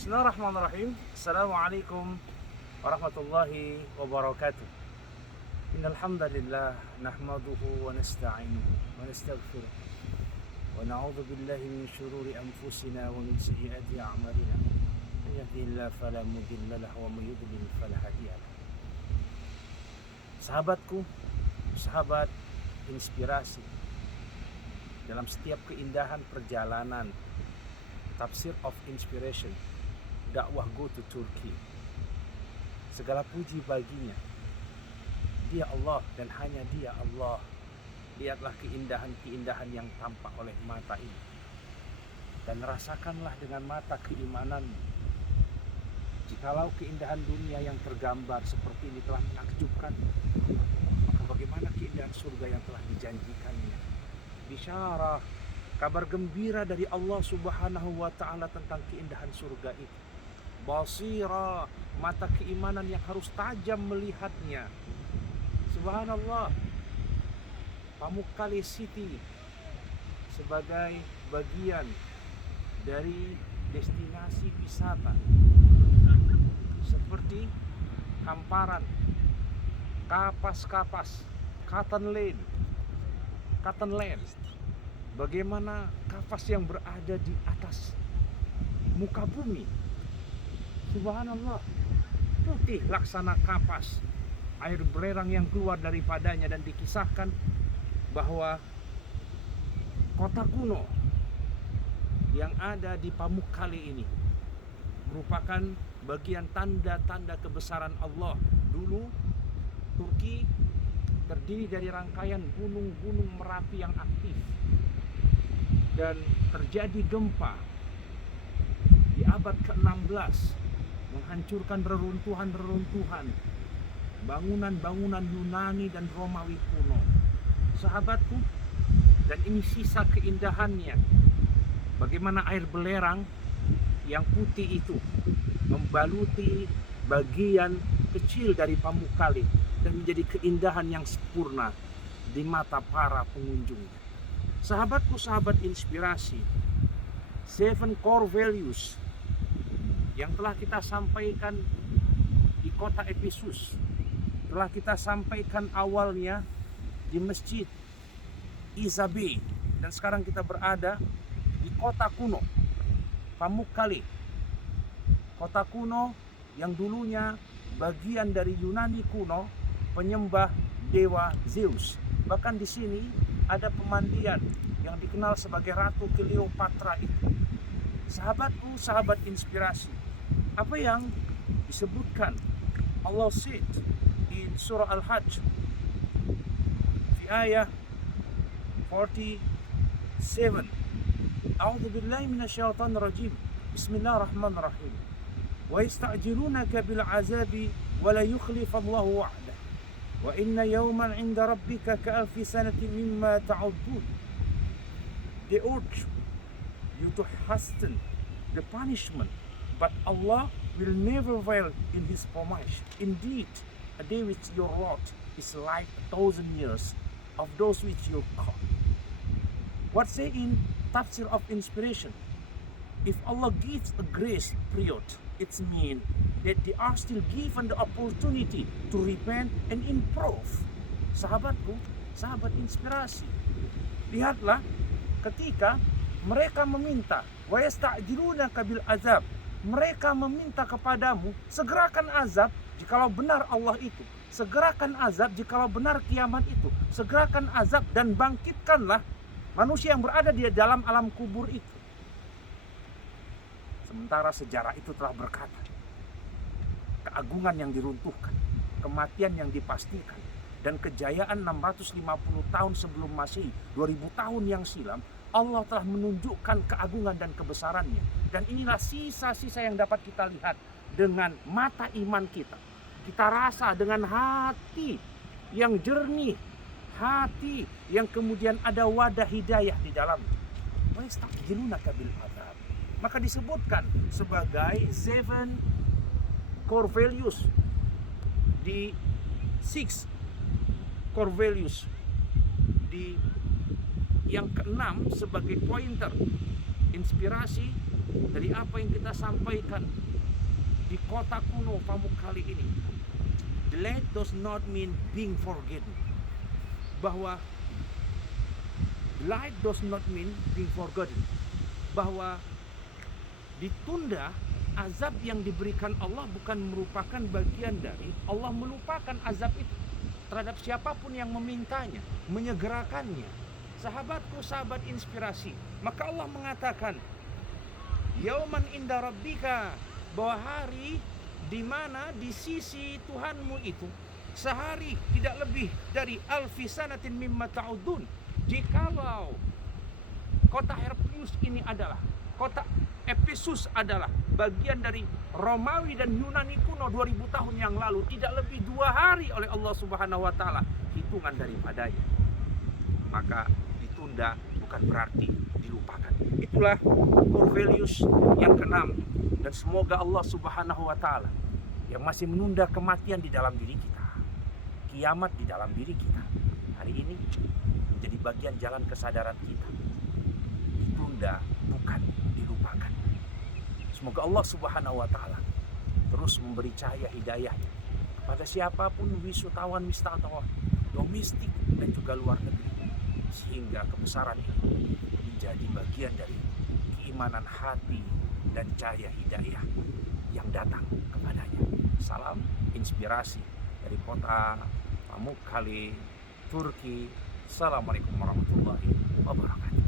Bismillahirrahmanirrahim. Assalamualaikum warahmatullahi wabarakatuh. Innal hamdalillah nahmaduhu wa nasta'inuhu wa nastaghfiruh wa na'udzu billahi min shururi anfusina wa min sayyiati a'malina. Man yahdihillahu fala mudilla lahu wa may yudlil fala hadiya lahu. Sahabatku, sahabat inspirasi, dalam setiap keindahan perjalanan Tafsir of Inspiration, dakwah Go to Turkey, segala puji baginya. Dia Allah dan hanya Dia Allah. Lihatlah keindahan-keindahan yang tampak oleh mata ini, dan rasakanlah dengan mata keimananmu. Jikalau keindahan dunia yang tergambar seperti ini telah menakjubkan, maka bagaimana keindahan surga yang telah dijanjikannya? Bisyarah, kabar gembira dari Allah Subhanahu wa ta'ala tentang keindahan surga itu. Basira, mata keimanan yang harus tajam melihatnya. Subhanallah, Pamukkale City sebagai bagian dari destinasi wisata seperti hamparan, kapas-kapas, Cotton Land. Bagaimana kapas yang berada di atas muka bumi. Subhanallah, putih laksana kapas, air belerang yang keluar daripadanya, dan dikisahkan bahwa kota kuno yang ada di Pamukkale ini merupakan bagian tanda-tanda kebesaran Allah. Dulu Turki terdiri dari rangkaian gunung-gunung Merapi yang aktif, dan terjadi gempa di abad ke-16 menghancurkan reruntuhan bangunan-bangunan Yunani dan Romawi kuno. Sahabatku, dan ini sisa keindahannya. Bagaimana air belerang yang putih itu membaluti bagian kecil dari Pamukkale dan menjadi keindahan yang sempurna di mata para pengunjungnya. Sahabatku, sahabat inspirasi, 7 core values yang telah kita sampaikan di kota Efesus, telah kita sampaikan awalnya di Masjid Izabe, dan sekarang kita berada di kota kuno Pamukkale, kota kuno yang dulunya bagian dari Yunani kuno, penyembah dewa Zeus. Bahkan di sini ada pemandian yang dikenal sebagai Ratu Cleopatra itu. Sahabatku, sahabat inspirasi, apa yang disebutkan Allah said in surah Al-Hajj di ayat 47, A'udzu billahi minasyaitonir rajim. Bismillahirrahmanirrahim. Wa yasta'jilunaka bil 'azabi wa la yukhlifallahu wa'dah. Wa inna yawman 'inda rabbika ka'alfi sanatin mimma ta'uddun. They urge you to hasten the punishment, but Allah will never fail in His promise. Indeed, a day with your Lord is like 1,000 years of those which you call. What say in Tafsir of Inspiration? If Allah gives a grace period, it means that they are still given the opportunity to repent and improve. Sahabatku, sahabat inspirasi, lihatlah ketika mereka meminta, wa yasta'jilunaka bil azab, mereka meminta kepadamu, segerakan azab jikalau benar Allah itu, segerakan azab jikalau benar kiamat itu, segerakan azab dan bangkitkanlah manusia yang berada di dalam alam kubur itu. Sementara sejarah itu telah berkata, keagungan yang diruntuhkan, kematian yang dipastikan, dan kejayaan 650 tahun sebelum Masehi, 2000 tahun yang silam, Allah telah menunjukkan keagungan dan kebesarannya. Dan inilah sisa-sisa yang dapat kita lihat dengan mata iman kita. Kita rasa dengan hati yang jernih, hati yang kemudian ada wadah hidayah di dalamnya. Maka disebutkan sebagai 7 core values, di 6 core values, di yang keenam sebagai pointer inspirasi dari apa yang kita sampaikan di kota kuno Pamukkale ini. Delayed does not mean being forgotten. Bahwa delayed does not mean being forgotten. Bahwa ditunda azab yang diberikan Allah bukan merupakan bagian dari Allah melupakan azab itu terhadap siapapun yang memintanya, menyegerakannya. Sahabatku, sahabat inspirasi, maka Allah mengatakan, Yauman inda rabbika, bahwa hari di mana di sisi Tuhanmu itu sehari tidak lebih dari alfi sanatin mimma ta'udun. Jikalau kota Herplius ini adalah kota Efesus adalah bagian dari Romawi dan Yunani kuno 2000 tahun yang lalu, tidak lebih 2 hari oleh Allah Subhanahu wa taala hitungan daripadanya. Maka ditunda bukan berarti dilupakan. Itulah core values yang keenam. Dan semoga Allah Subhanahu wa taala yang masih menunda kematian di dalam diri kita, kiamat di dalam diri kita, hari ini menjadi bagian jalan kesadaran kita. Ditunda bukan dilupakan. Semoga Allah Subhanahu wa taala terus memberi cahaya hidayahnya kepada siapapun wisatawan domestik dan juga luar negeri, sehingga kebesaran ini menjadi bagian dari keimanan hati dan cahaya hidayah yang datang kepadanya. Salam inspirasi dari kota Pamukkale, Turki. Assalamualaikum warahmatullahi wabarakatuh.